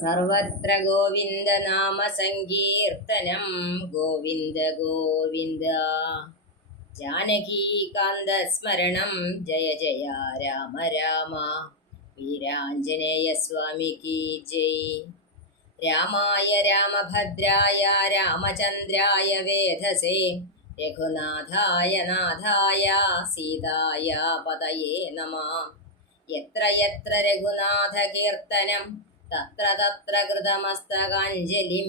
സർവത്ര ഗോവിന്ദ നാമ സങ്കീർത്തനം ഗോവിന്ദ. ഗോവിന്ദ ജാനകീകാന്ത സ്മരണം ജയ ജയ രാമ രാമ. വീരാഞ്ജനേയ സ്വാമിക്ക് ജയ്. രാമായ രാമഭദ്രായ രാമചന്ദ്രായ വേധസേ. രഘുനാഥായ നാഥായ സീതായ പതയേ നമ. എത്ര എത്ര രഘുനാഥ കീർത്തനം തത്ര തത്ര കൃതമസ്തകാഞ്ജലിം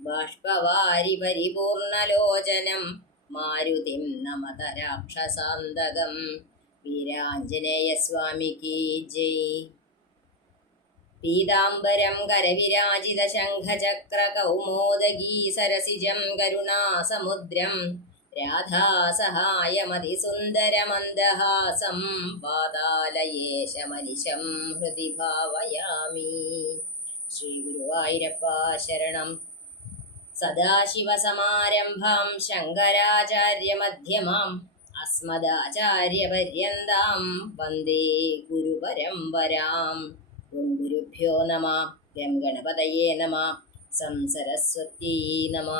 ബാഷ്പവാരി പരിപൂർണലോചനം മാരുതിം നമത രാക്ഷസാന്തകം വീരാഞ്ജനേയ സ്വാമിക്ക് ജയ്. പീതാംബരം കരവിരാജിത ശംഖചക്ര കൗമോദഗീ സരസിജം കരുണാസമുദ്രം രാധാസഹായമതിസുന്ദരമന്ദഹാസം പാതാലയേശമനിശം ഹൃദി ഭാവയാമി. ശ്രീഗുരുവായൂരപ്പ ശരണം. സദാശിവസമാരംഭാം ശങ്കരാചാര്യമധ്യമാം അസ്മദാചാര്യപര്യന്താം വന്ദേ ഗുരുപരമ്പരാം. ഗുരുഭ്യോ നമ. ഗം ഗണപതയേ നമ. സംസരസ്വത്യൈ നമ.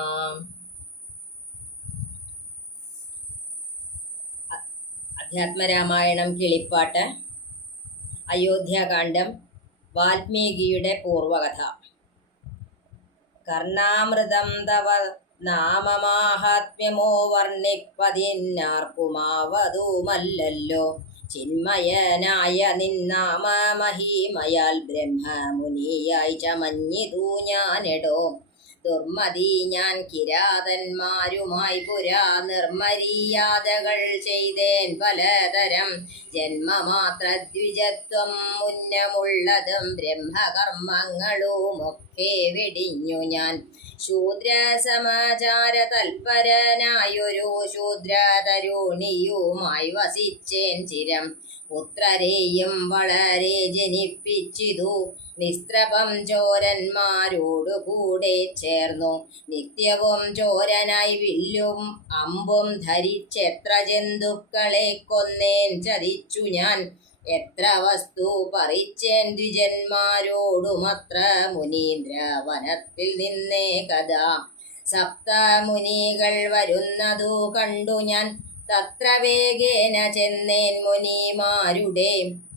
അധ്യാത്മരാമായണം കിളിപ്പാട്ട് അയോധ്യാകാന്ഡം വാൽമീകിയുടെ പൂർവകഥ. കർണാമൃതം തവ നാമമാഹാത്മ്യമോ വർണിപ്പതിന്നാർക്കുമാവതുമല്ലല്ലോ. ചിന്മയനായ നിന്നാമ മഹിമയാൽ ബ്രഹ്മമുനിയായി ചമഞ്ഞിതു ഞാനെടോ ദുർമതി ഞാൻ കിരാതന്മാരുമായി പുരാ നിർമ്മരിയാതകൾ ചെയ്തേൻ പലതരം ജന്മമാത്ര ദ്വിജത്വം മുന്നമുള്ളതും ബ്രഹ്മകർമ്മങ്ങളുമൊക്കെ വെടിഞ്ഞു ഞാൻ. ശൂദ്ര സമാചാര തൽപരനായൊരു ശൂദ്ര തരുണിയുമായി വസിച്ചേൻ ചിരം. പുത്രരെയും വളരെ ജനിപ്പിച്ചിതു. നിസ്ത്രപം ചോരന്മാരോടു കൂടെ ചേർന്നു. നിത്യവും ചോരനായി വില്ലും അമ്പും ധരിച്ചെത്ര ജന്തുക്കളെ കൊന്നേൻ ചതിച്ചു ഞാൻ. എത്ര വസ്തു പറിച്ചേൻ മുനീന്ദ്ര വനത്തിൽ നിന്നേ കഥ. സപ്തമുനികൾ വരുന്നതു കണ്ടു ഞാൻ. തത്ര വേഗേന ചെന്നേൻ മുനിമാരുടെ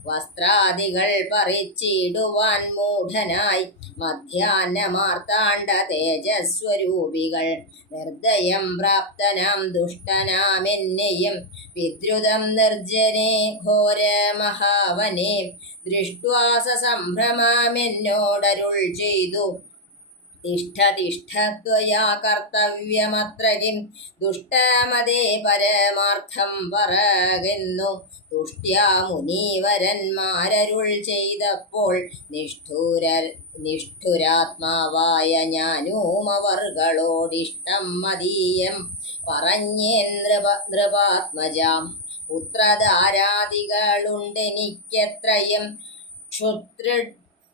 വസ്ത്രാദികൾ പറിച്ചിടുവാൻ മൂഢനായി. മധ്യാഹ്നമാർത്താണ്ട തേജസ്വരൂപികൾ. നിർദ്ദയം പ്രാപ്തനാം ദുഷ്ടനാമെന്നെയും വിദ്രുതം നിർജനെ ഘോര മഹാവനെ. ദൃഷ്ട്വാസ സംഭ്രമാമെന്നോടരുൾ ചെയ്തു. തിഷ്ഠ കർത്തവ്യമത്ര കിം ദുഷ്ടമതേ പരമാർത്ഥം പറകുന്നു തുഷ്ട്യാ മുനീവരന്മാരരുൾ ചെയ്തപ്പോൾ നിഷ്ഠൂര നിഷ്ഠുരാത്മാവായ ഞാനും മതീയം പറഞ്ഞേ നൃപ നൃപാത്മജാം. പുത്രധാരാദികളുണ്ടെനിക്കെത്രയും ക്ഷുത്ര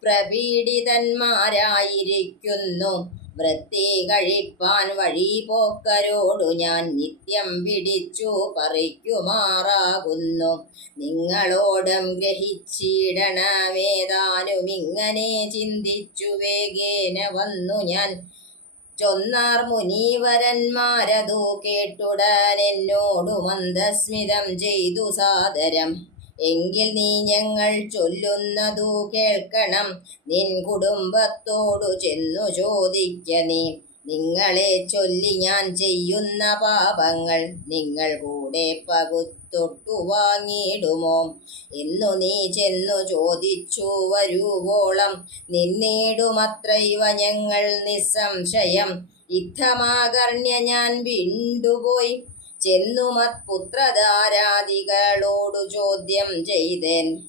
പ്രപീഡിതന്മാരായിരിക്കുന്നു. വൃത്തി കഴിപ്പാൻ വഴി പോക്കരോടു ഞാൻ നിത്യം പിടിച്ചു പറിക്കുമാറാകുന്നു. നിങ്ങളോടും ഗ്രഹിച്ചിടണമേതാനും ഇങ്ങനെ ചിന്തിച്ചു വേഗേന വന്നു ഞാൻ. ചൊന്നാർ മുനീവരന്മാരതു കേട്ടുടൻ എന്നോടു മന്ദസ്മിതം ചെയ്തു സാദരം. എങ്കിൽ നീ ഞങ്ങൾ ചൊല്ലുന്നതു കേൾക്കണം. നിൻ കുടുംബത്തോടു ചെന്നു ചോദിക്ക നീ. നിങ്ങളെ ചൊല്ലി ഞാൻ ചെയ്യുന്ന പാപങ്ങൾ നിങ്ങൾ കൂടെ പകുത്തൊട്ടു വാങ്ങിയിടുമോ? എന്നു നീ ചെന്നു ചോദിച്ചു വരുവോളം. നിന്നിടുമത്രൈവ ഞങ്ങൾ നിസ്സംശയം. ഇത്തമാകർണ്യ ഞാൻ വിണ്ടുപോയി. ചെന്നുമത് മത്പുത്രധാരാദികളോടു ചോദ്യം ചെയ്തേൻ.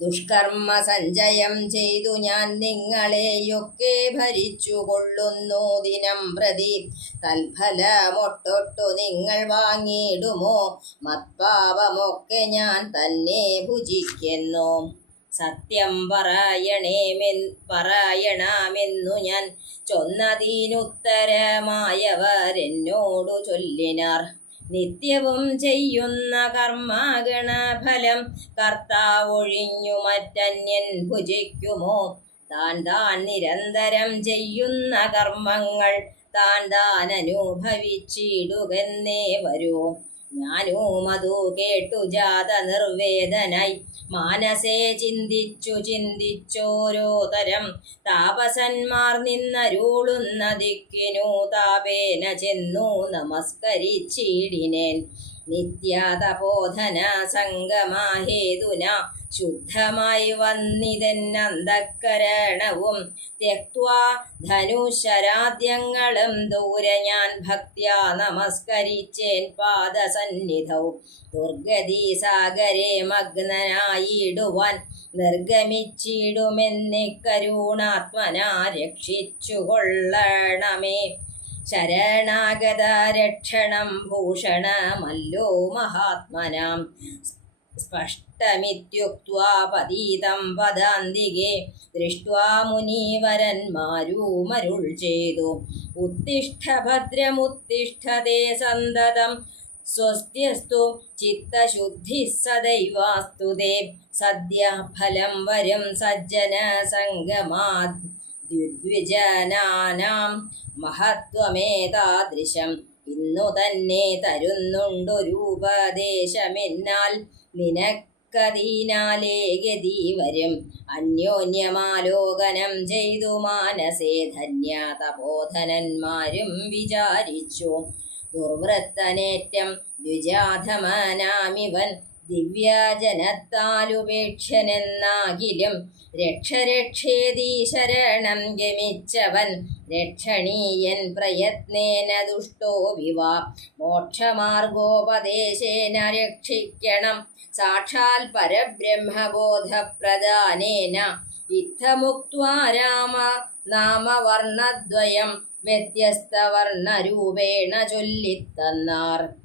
ദുഷ്കർമ്മ സഞ്ചയം ചെയ്തു ഞാൻ നിങ്ങളെയൊക്കെ ഭരിച്ചു കൊള്ളുന്നു ദിനം പ്രതി. തൽഫലമൊട്ടൊട്ടു നിങ്ങൾ വാങ്ങിയിടുമോ? മത്പാപമൊക്കെ ഞാൻ തന്നെ ഭുജിക്കുന്നു. സത്യം പറയണേമെൻ പറയണമെന്നു ഞാൻ ചൊന്നതിനുത്തരമായവരെന്നോടു ചൊല്ലിനാർ. നിത്യവും ചെയ്യുന്ന കർമാഗണഫലം കർത്താവൊഴിഞ്ഞു മറ്റന്യൻ ഭുജിക്കുമോ? താൻ താൻ നിരന്തരം ചെയ്യുന്ന കർമ്മങ്ങൾ താൻ താൻ അനുഭവിച്ചിടുകെന്നേ വരൂ. ഞാനും അതു കേട്ടു ജാത നിർവേദനായി. മാനസേ ചിന്തിച്ചു ചിന്തിച്ചോരോ തരം. താപസന്മാർ നിന്നരുളുന്ന ദിക്കിനു താപേന ചെന്നു നമസ്കരിച്ചിടിനേൻ. നിത്യതപോധന സംഗമാഹേതുന ശുദ്ധമായി വന്നിതെന്നന്തക്കരണവും തെക്വാ ധനുശരാദ്യങ്ങളും ദൂരെ ഞാൻ ഭക്തിയാ നമസ്കരിച്ചേൻ പാദസന്നിധൗ ദുർഗതി സാഗരെ മഗ്നനായിടുവാൻ നിർഗമിച്ചിടുമെന്നെ കരുണാത്മന രക്ഷിച്ചുകൊള്ളണമേ. ശരണാഗത രക്ഷണം ഭൂഷണമല്ലോ മഹാത്മനാം. സ്പഷ്ടമിത്യുക്വാ പതീതം പദാന്തികെ ദൃഷ്ട്വാ മുനീവരന്മാരൂമരുൾ ചെയ്തു. ഉത്തിഷ്ഠ ഭദ്രമുത്തിഷ്ഠതേ സന്തതം സ്വസ്ത്യസ്തു ചിത്തശുദ്ധി സദൈവാസ്തു തേ സദ്യ ഫലം വരും സജ്ജന സംഗമാത് ദ്വിജനാനാം മഹത്വമേതാദൃശം. ഇന്നു തന്നെ തരുന്നുണ്ടൊരുപദേശമെന്നാൽ നിനക്കതിനാലേ ഗതി വരും. അന്യോന്യമാലോകനം ചെയ്തു മാനസേ ധന്യ തപോധനന്മാരും വിചാരിച്ചു. ദുർവൃത്തനേറ്റം ദ്വിജാധമനാമിവൻ ദിവ്യജനത്താലുപേക്ഷനെന്നാകിലും രക്ഷരക്ഷേതി ശരണം ഗമിച്ചവൻ രക്ഷണീയൻ പ്രയത്നേന ദുഷ്ടോ വിവാ. മോക്ഷമാർഗോപദേശേന രക്ഷിക്കണം. സാക്ഷാൽ പരബ്രഹ്മബോധപ്രദാനേന. ഇത്തമുക്വാ രാമ നാമവർണദ്വയം വ്യത്യസ്തവർണരൂപേണ ചൊല്ലിത്തന്നാർ.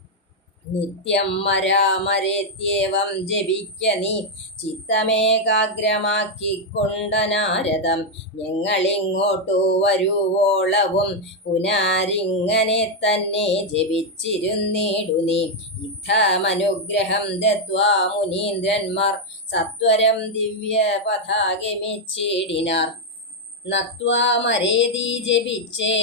നിത്യം മരാമരേത്യേവം ജപിക്ക നീ. ചിത്തമേകാഗ്രമാക്കിക്കൊണ്ട നാരദം ഞങ്ങളിങ്ങോട്ടു വരുവോളവും. പുനാരിങ്ങനെ തന്നെ ജപിച്ചിരുന്നിടു നീ. ഇത്തമനുഗ്രഹം ദത്വാ മുനീന്ദ്രന്മാർ. സത്വരം ദിവ്യ പഥാഗമിച്ചിടിനാർ നത്വാമരേതി ജപിച്ചേ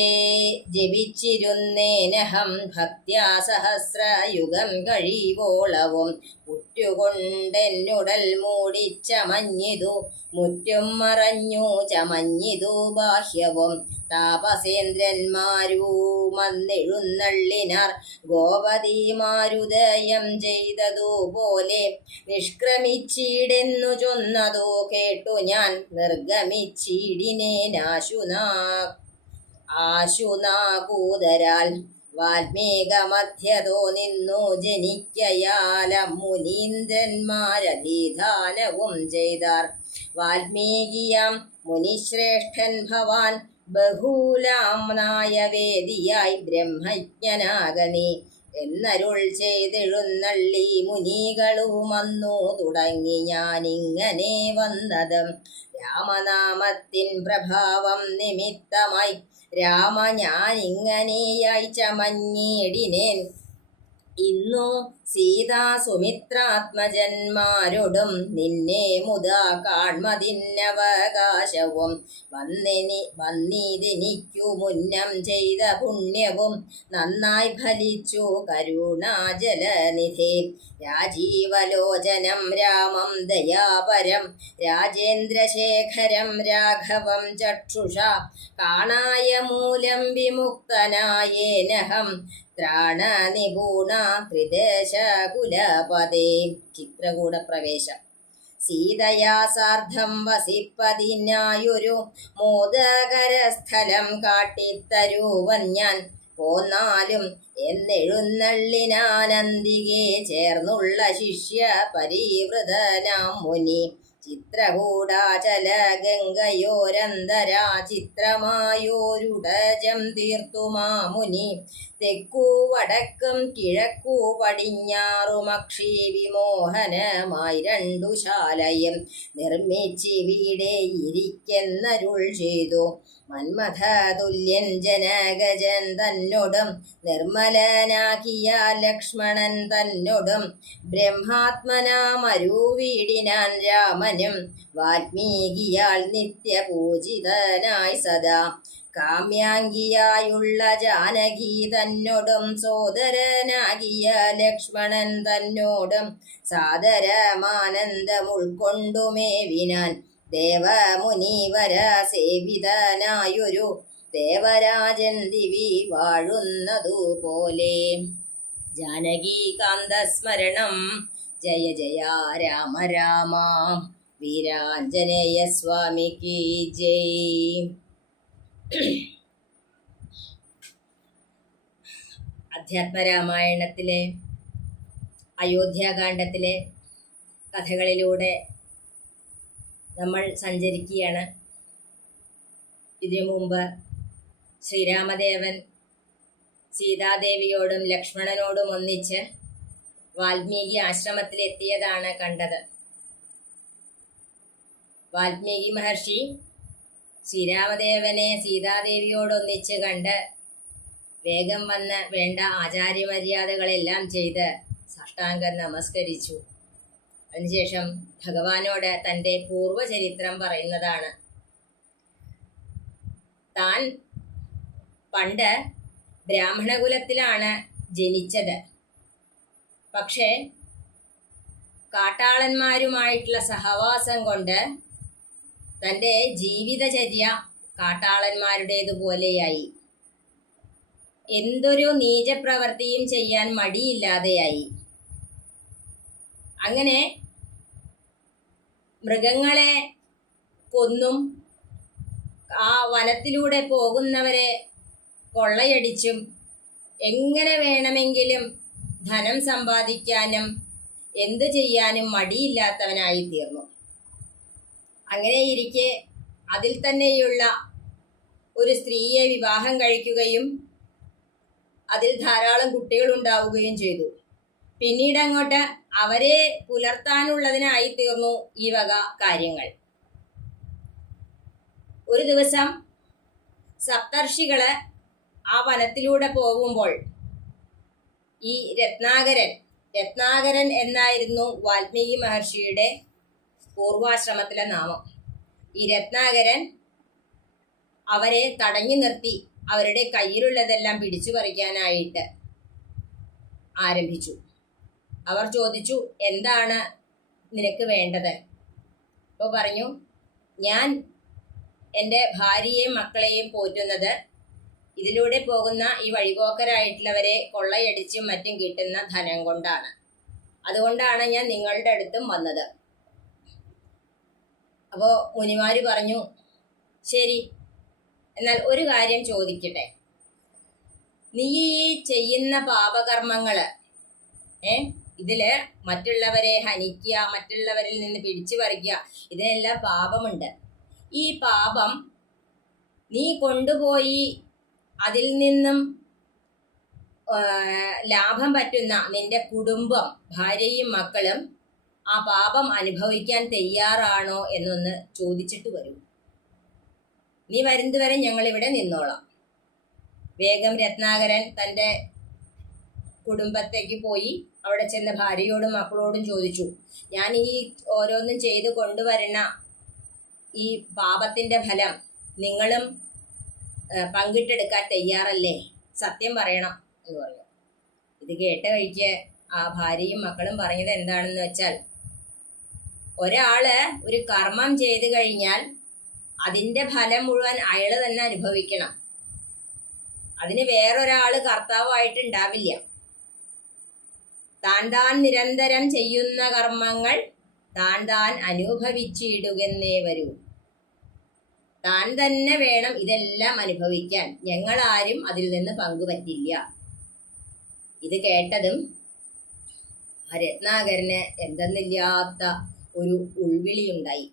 ജപിച്ചിരുന്നേനഹം ഭക്യാ സഹസ്രയുഗം കഴിവോളവും ഉറ്റുകൊണ്ടെന്നുടൽ മൂടിച്ചമഞ്ഞിതു മുറ്റും മറഞ്ഞു ചമഞ്ഞിതു ബാഹ്യവും. താപസേന്ദ്രന്മാരുമന്നെഴുന്നള്ളിനാർ ഗോപതിമാരുദയം ചെയ്തതുപോലെ നിഷ്ക്രമിച്ചിടെന്നു ചൊന്നതു കേട്ടു ഞാൻ നിർഗമിച്ചിടിനെ നാശുനാ ആശുനാകൂതരാൽ വാൽമീകമധ്യതോ നിന്നു ജനിക്കയാല മുനീന്ദ്രന്മാരധിധാനവും ചെയ്താർ. വാൽമീകിയാം മുനിശ്രേഷ്ഠൻ ഭവാൻ ബഹൂലാംനായ വേദിയായി ബ്രഹ്മജ്ഞനാകനി. എന്നരുൾ ചെയ്തെഴുന്നള്ളി മുനികളുമന്നു തുടങ്ങി ഞാനിങ്ങനെ വന്നതും. രാമനാമത്തിൻ പ്രഭാവം നിമിത്തമായി രാമ ഞാനിങ്ങനെയായി ചമഞ്ഞിടിനേൻ. ഇന്നു സീതാ സുമിത്രാത്മജന്മാരോടും നിന്നെ മുതാ കാൺമതിന്നവകാശവും വന്നിനി വന്നിതെനിക്കു മുന്നം ചെയ്ത പുണ്യവും നന്നായി ഫലിച്ചു കരുണാജലനിധി. രാജീവലോചനം രാമം ദയാപരം രാജേന്ദ്രശേഖരം രാഘവം ചക്ഷുഷ കാണായ മൂലം വിമുക്തനായേനഹം ത്രാണനിപൂണ ത്രിദേശകുലപദേ ചിത്രകൂട പ്രവേശം സീതയാ സാർദ്ധം വസിപ്പതിനായൊരു മോദകരസ്ഥലം കാട്ടിത്തരൂവൻ ഞാൻ. പോന്നാലും എന്നെഴുന്നള്ളിനാനന്ദികെ ചേർന്നുള്ള ശിഷ്യ പരീവൃതനാം മുനി. ചിത്രകൂടാചല ഗംഗയോരന്തരാ ചിത്രമായോരുടജം തീർത്തുമാ തെക്കൂ വടക്കും കിഴക്കൂ പടിഞ്ഞാറുമക്ഷി വിമോഹനമായി രണ്ടു ശാലയും നിർമ്മിച്ചിവിടെ ഇരിക്കുന്നരുൾ ചെയ്തു. മന്മഥതുല്യൻ ജനകജൻ തന്നോടും നിർമ്മലനാക്കിയ ലക്ഷ്മണൻ തന്നോടും ബ്രഹ്മാത്മനാമരൂവീടിനാൻ രാമനും വാൽമീകിയാൽ നിത്യപൂജിതനായി സദാ. കാമ്യാംഗിയായുള്ള ജാനകി തന്നോടും സോദരനാകിയ ലക്ഷ്മണൻ തന്നോടും സാദരമാനന്ദം ഉൾക്കൊണ്ടുമേവിനാൻ ദേവമുനിവര സേവിതനായൊരു ദേവരാജൻ ദിവി വാഴുന്നതു പോലെ ജാനകീകാന്തസ്മരണം ജയ ജയ രാമ രാമ. വീരാഞ്ജനേയ സ്വാമിക്ക് ജയ്. അധ്യാത്മരാമായണത്തിലെ അയോധ്യാകാന്ഡത്തിലെ കഥകളിലൂടെ നമ്മൾ സഞ്ചരിക്കുകയാണ്. ഇതിനു മുമ്പ് ശ്രീരാമദേവൻ സീതാദേവിയോടും ലക്ഷ്മണനോടും ഒന്നിച്ച് വാൽമീകി ആശ്രമത്തിലെത്തിയതാണ് കണ്ടത്. വാൽമീകി മഹർഷി ശ്രീരാമദേവനെ സീതാദേവിയോടൊന്നിച്ച് കണ്ട് വേഗം വന്ന് വേണ്ട ആചാര്യമര്യാദകളെല്ലാം ചെയ്ത് സാഷ്ടാംഗം നമസ്കരിച്ചു. അതിനുശേഷം ഭഗവാനോട് തന്റെ പൂർവചരിത്രം പറയുന്നതാണ്. താൻ പണ്ട് ബ്രാഹ്മണകുലത്തിലാണ് ജനിച്ചത്. പക്ഷേ കാട്ടാളന്മാരുമായിട്ടുള്ള സഹവാസം കൊണ്ട് തന്റെ ജീവിതചര്യ കാട്ടാളന്മാരുടേതുപോലെയായി. എന്തൊരു നീചപ്രവൃത്തിയും ചെയ്യാൻ മടിയില്ലാതെയായി. അങ്ങനെ മൃഗങ്ങളെ കൊന്നും ആ വനത്തിലൂടെ പോകുന്നവരെ കൊള്ളയടിച്ചും എങ്ങനെ വേണമെങ്കിലും ധനം സമ്പാദിക്കാനും എന്തു ചെയ്യാനും മടിയില്ലാത്തവനായി തീർന്നു. അങ്ങനെ ഇരിക്കെ അതിൽ തന്നെയുള്ള ഒരു സ്ത്രീയെ വിവാഹം കഴിക്കുകയും അതിൽ ധാരാളം കുട്ടികൾ ഉണ്ടാവുകയും ചെയ്തു. പിന്നീട് അങ്ങോട്ട് അവരെ പുലർത്താനുള്ളതിനായി തീർന്നു ഈ വക കാര്യങ്ങൾ. ഒരു ദിവസം സപ്തർഷികൾ ആ വനത്തിലൂടെ പോകുമ്പോൾ ഈ രത്നാകരൻ രത്നാകരൻ എന്നായിരുന്നു വാൽമീകി മഹർഷിയുടെ പൂർവാശ്രമത്തിലെ നാമം. ഈ രത്നാകരൻ അവരെ തടഞ്ഞു നിർത്തി അവരുടെ കയ്യിലുള്ളതെല്ലാം പിടിച്ചു പറിക്കാനായിട്ട് ആരംഭിച്ചു. അവർ ചോദിച്ചു എന്താണ് നിനക്ക് വേണ്ടത്? അപ്പോൾ പറഞ്ഞു ഞാൻ എന്റെ ഭാര്യയെയും മക്കളെയും പോറ്റുന്നത് ഇതിലൂടെ പോകുന്ന ഈ വഴിപോക്കരായിട്ടുള്ളവരെ കൊള്ളയടിച്ചും മറ്റും കിട്ടുന്ന ധനം കൊണ്ടാണ്. അതുകൊണ്ടാണ് ഞാൻ നിങ്ങളുടെ അടുത്തും വന്നത്. അപ്പോൾ മുനിമാര് പറഞ്ഞു ശരി എന്നാൽ ഒരു കാര്യം ചോദിക്കട്ടെ. നീ ഈ ചെയ്യുന്ന പാപകർമ്മങ്ങൾ ഏ ഇതിൽ മറ്റുള്ളവരെ ഹനിക്കുക മറ്റുള്ളവരിൽ നിന്ന് പിടിച്ചു പറിക്കുക ഇതിനെല്ലാം പാപമുണ്ട്. ഈ പാപം നീ കൊണ്ടുപോയി അതിൽ നിന്നും ലാഭം പറ്റുന്ന നിന്റെ കുടുംബം ഭാര്യയും മക്കളും ആ പാപം അനുഭവിക്കാൻ തയ്യാറാണോ എന്നൊന്ന് ചോദിച്ചിട്ട് വരും. നീ വരുന്നതുവരെ ഞങ്ങളിവിടെ നിന്നോളാം. വേഗം രത്നാകരൻ തന്റെ കുടുംബത്തേക്ക് പോയി അവിടെ ചെന്ന ഭാര്യയോടും മക്കളോടും ചോദിച്ചു. ഞാൻ ഈ ഓരോന്നും ചെയ്ത് കൊണ്ടുവരണ ഈ പാപത്തിന്റെ ഫലം നിങ്ങളും പങ്കിട്ടെടുക്കാൻ തയ്യാറല്ലേ? സത്യം പറയണം എന്ന് പറഞ്ഞു. ഇത് കേട്ട കഴിക്ക് ആ ഭാര്യയും മക്കളും പറഞ്ഞത് എന്താണെന്ന് വെച്ചാൽ ഒരാൾ ഒരു കർമ്മം ചെയ്തു കഴിഞ്ഞാൽ അതിന്റെ ഫലം മുഴുവൻ അയാൾ തന്നെ അനുഭവിക്കണം. അതിന് വേറൊരാൾ കർത്താവായിട്ട് ഉണ്ടാവില്ല. താൻ താൻ നിരന്തരം ചെയ്യുന്ന കർമ്മങ്ങൾ താൻ താൻ അനുഭവിച്ചിടുകെന്നേ വരൂ. താൻ തന്നെ വേണം ഇതെല്ലാം അനുഭവിക്കാൻ. ഞങ്ങളാരും അതിൽ നിന്ന് പങ്കുപറ്റില്ല. ഇത് കേട്ടതും രത്നാകരന് എന്തെന്നില്ലാത്ത ഒരു ഉൾവിളിയുണ്ടായി.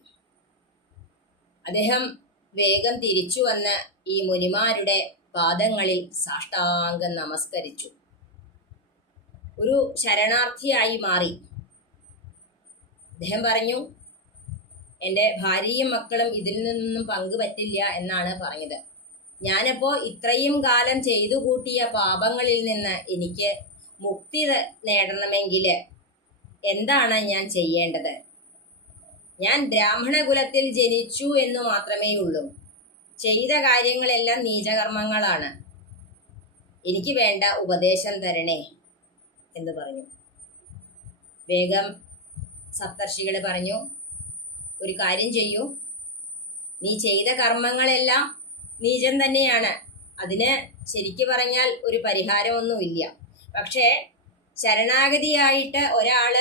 അദ്ദേഹം വേഗം തിരിച്ചു വന്ന് ഈ മുനിമാരുടെ പാദങ്ങളിൽ സാഷ്ടാംഗം നമസ്കരിച്ചു. ഒരു ശരണാർത്ഥിയായി മാറി. അദ്ദേഹം പറഞ്ഞു എന്റെ ഭാര്യയും മക്കളും ഇതിൽ നിന്നും പങ്കുപറ്റില്ല എന്നാണ് പറഞ്ഞത്. ഞാനപ്പോ ഇത്രയും കാലം ചെയ്തു കൂട്ടിയ പാപങ്ങളിൽ നിന്ന് എനിക്ക് മുക്തി നേടണമെങ്കിൽ എന്താണ് ഞാൻ ചെയ്യേണ്ടത്? ഞാൻ ബ്രാഹ്മണ കുലത്തിൽ ജനിച്ചു എന്ന് മാത്രമേ ഉള്ളൂ. ചെയ്ത കാര്യങ്ങളെല്ലാം നീചകർമ്മങ്ങളാണ്. എനിക്ക് വേണ്ട ഉപദേശം തരണേ. എന്ന് പറഞ്ഞു. വേഗം സപ്തർഷികൾ പറഞ്ഞു ഒരു കാര്യം ചെയ്യൂ. നീ ചെയ്ത കർമ്മങ്ങളെല്ലാം നീചം തന്നെയാണ്. അതിന് ശരിക്കു പറഞ്ഞാൽ ഒരു പരിഹാരമൊന്നുമില്ല. പക്ഷേ ശരണാഗതിയായിട്ട് ഒരാൾ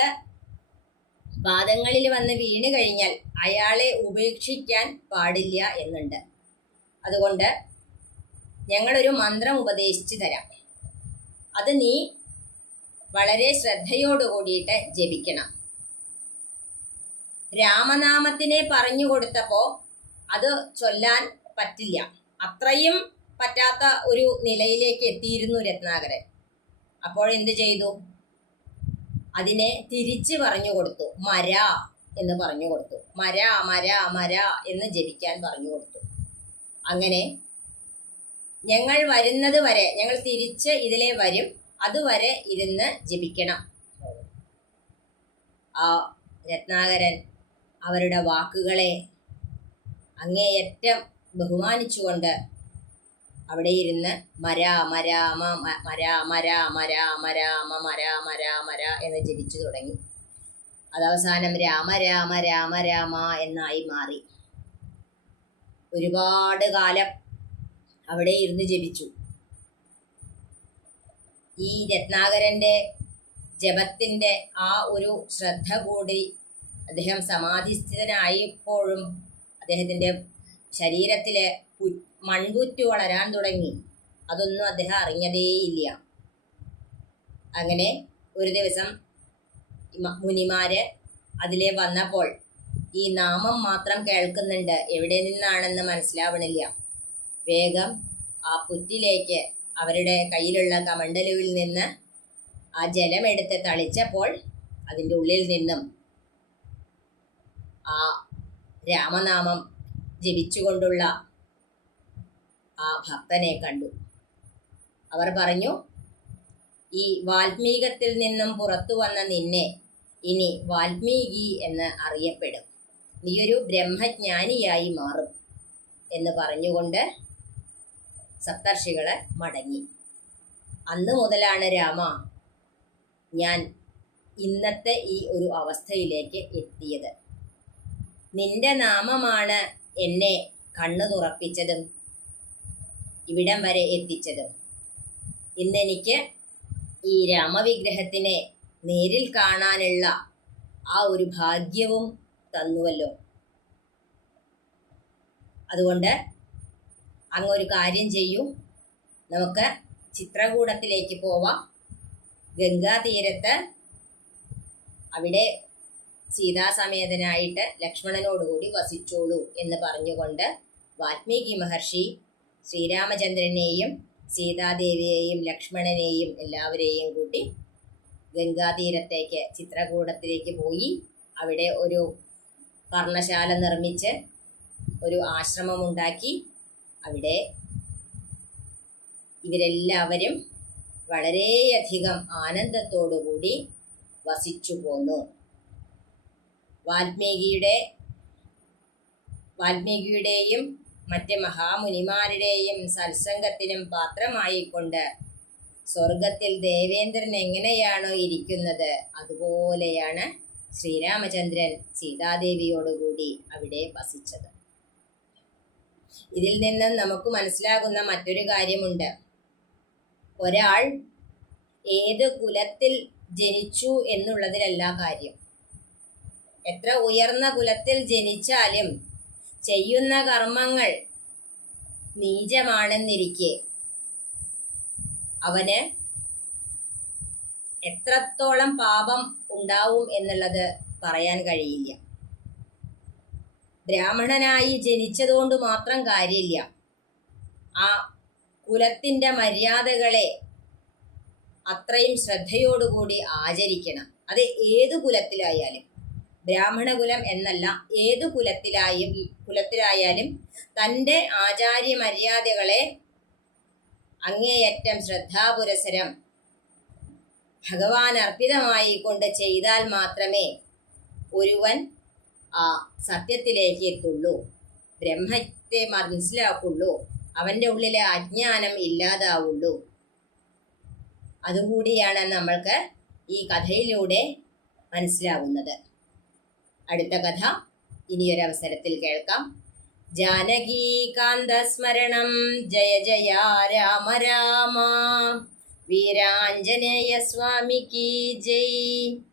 പാദങ്ങളിൽ വന്ന് വീണ് കഴിഞ്ഞാൽ അയാളെ ഉപേക്ഷിക്കാൻ പാടില്ല എന്നുണ്ട്. അതുകൊണ്ട് ഞങ്ങളൊരു മന്ത്രം ഉപദേശിച്ചു തരാം. അത് നീ വളരെ ശ്രദ്ധയോടു കൂടിയിട്ട് ജപിക്കണം. രാമനാമത്തിനെ പറഞ്ഞു കൊടുത്തപ്പോ അത് ചൊല്ലാൻ പറ്റില്ല. അത്രയും പറ്റാത്ത ഒരു നിലയിലേക്ക് എത്തിയിരുന്നു രത്നാകരൻ. അപ്പോൾ എന്ത് ചെയ്തു? അതിനെ തിരിച്ച് പറഞ്ഞു കൊടുത്തു. മര എന്ന് പറഞ്ഞു കൊടുത്തു. മര മര മര എന്ന് ജപിക്കാൻ പറഞ്ഞു കൊടുത്തു. അങ്ങനെ ഞങ്ങൾ വരുന്നത് വരെ ഞങ്ങൾ തിരിച്ച് ഇതിലെ വരും. അതുവരെ ഇരുന്ന് ജപിക്കണം. ആ രത്നാകരൻ അവരുടെ വാക്കുകളെ അങ്ങേയറ്റം ബഹുമാനിച്ചുകൊണ്ട് അവിടെ ഇരുന്ന് മരാ മരാമ മരാ മരാ മരാ മര മരാമ മരാ മരാ മര എന്ന് ജപിച്ചു തുടങ്ങി. അതവസാനം രാമ രാമ രാമ രാമ എന്നായി മാറി. ഒരുപാട് കാലം അവിടെ ഇരുന്ന് ജപിച്ചു. ഈ രത്നാകരന്റെ ജപത്തിന്റെ ആ ഒരു ശ്രദ്ധ കൂടി അദ്ദേഹം സമാധിസ്ഥിതനായപ്പോഴും അദ്ദേഹത്തിന്റെ ശരീരത്തിൽ മൺപുറ്റു വളരാൻ തുടങ്ങി. അതൊന്നും അദ്ദേഹം അറിഞ്ഞതേയില്ല. അങ്ങനെ ഒരു ദിവസം മുനിമാര് അതിലെ വന്നപ്പോൾ ഈ നാമം മാത്രം കേൾക്കുന്നുണ്ട്. എവിടെ നിന്നാണെന്ന് മനസ്സിലാവണില്ല. വേഗം ആ പുറ്റിലേക്ക് അവരുടെ കയ്യിലുള്ള കമണ്ടലുവിൽ നിന്ന് ആ ജലമെടുത്ത് തളിച്ചപ്പോൾ അതിന്റെ ഉള്ളിൽ നിന്നും ആ രാമനാമം ജപിച്ചുകൊണ്ടുള്ള ആ ഭക്തനെ കണ്ടു. അവർ പറഞ്ഞു ഈ വാൽമീകത്തിൽ നിന്നും പുറത്തു വന്ന നിന്നെ ഇനി വാൽമീകി എന്ന് അറിയപ്പെടും. നീയൊരു ബ്രഹ്മജ്ഞാനിയായി മാറും എന്ന് പറഞ്ഞുകൊണ്ട് സപ്തർഷികൾ മടങ്ങി. അന്ന് മുതലാണ് രാമ ഞാൻ ഇന്നത്തെ ഈ ഒരു അവസ്ഥയിലേക്ക് എത്തിയത്. നിന്റെ നാമമാണ് എന്നെ കണ്ണു തുറപ്പിച്ചതും ഇവിടം വരെ എത്തിച്ചതും. ഇന്നെനിക്ക് ഈ രാമവിഗ്രഹത്തിനെ നേരിൽ കാണാനുള്ള ആ ഒരു ഭാഗ്യവും തന്നുവല്ലോ. അതുകൊണ്ട് അങ്ങ് ഒരു കാര്യം ചെയ്യൂ. നമുക്ക് ചിത്രകൂടത്തിലേക്ക് പോവാം. ഗംഗാതീരത്ത് അവിടെ സീതാസമേതനായിട്ട് ലക്ഷ്മണനോടുകൂടി വസിച്ചോളൂ എന്ന് പറഞ്ഞുകൊണ്ട് വാൽമീകി മഹർഷി ശ്രീരാമചന്ദ്രനെയും സീതാദേവിയെയും ലക്ഷ്മണനെയും എല്ലാവരെയും കൂട്ടി ഗംഗാതീരത്തേക്ക് ചിത്രകൂടത്തിലേക്ക് പോയി. അവിടെ ഒരു പർണശാല നിർമ്മിച്ച് ഒരു ആശ്രമമുണ്ടാക്കി. അവിടെ ഇവരെല്ലാവരും വളരെയധികം ആനന്ദത്തോടുകൂടി വസിച്ചു പോന്നു. വാൽമീകിയുടെ വാൽമീകിയുടെയും മറ്റ് മഹാമുനിമാരുടെയും സത്സംഗത്തിനും പാത്രമായിക്കൊണ്ട് സ്വർഗത്തിൽ ദേവേന്ദ്രൻ എങ്ങനെയാണോ ഇരിക്കുന്നത് അതുപോലെയാണ് ശ്രീരാമചന്ദ്രൻ സീതാദേവിയോടുകൂടി അവിടെ വസിച്ചത്. ഇതിൽ നിന്നും നമുക്ക് മനസ്സിലാകുന്ന മറ്റൊരു കാര്യമുണ്ട്. ഒരാൾ ഏത് കുലത്തിൽ ജനിച്ചു എന്നുള്ളതിലല്ല കാര്യം. എത്ര ഉയർന്ന കുലത്തിൽ ജനിച്ചാലും ചെയ്യുന്ന കർമ്മങ്ങൾ നീചമാണെന്നിരിക്കെ അവന് എത്രത്തോളം പാപം ഉണ്ടാവും എന്നുള്ളത് പറയാൻ കഴിയില്ല. ബ്രാഹ്മണനായി ജനിച്ചതുകൊണ്ട് മാത്രം കാര്യമില്ല. ആ കുലത്തിന്റെ മര്യാദകളെ അത്രയും ശ്രദ്ധയോടുകൂടി ആചരിക്കണം. അത് ഏത് കുലത്തിലായാലും. ബ്രാഹ്മണകുലം എന്നല്ല ഏത് കുലത്തിലായും കുലത്തിലായാലും തന്റെ ആചാര്യ മര്യാദകളെ അങ്ങേയറ്റം ശ്രദ്ധാപുരസരം ഭഗവാൻ അർപ്പിതമായി കൊണ്ട് ചെയ്താൽ മാത്രമേ ഒരുവൻ ആ സത്യത്തിലേക്ക് എത്തുള്ളൂ ബ്രഹ്മത്തെ മനസ്സിലാക്കുള്ളൂ. അവന്റെ ഉള്ളിലെ അജ്ഞാനം ഇല്ലാതാവുള്ളൂ. അതുകൂടിയാണ് നമ്മൾക്ക് ഈ കഥയിലൂടെ മനസ്സിലാവുന്നത്. അടുത്ത കഥ ഇനിയൊരവസരത്തിൽ കേൾക്കാം. ജാനകീകാന്തസ്മരണം ജയ ജയ രാമ രാമ. വീരാഞ്ജനേയ സ്വാമിക്ക് ജയ്.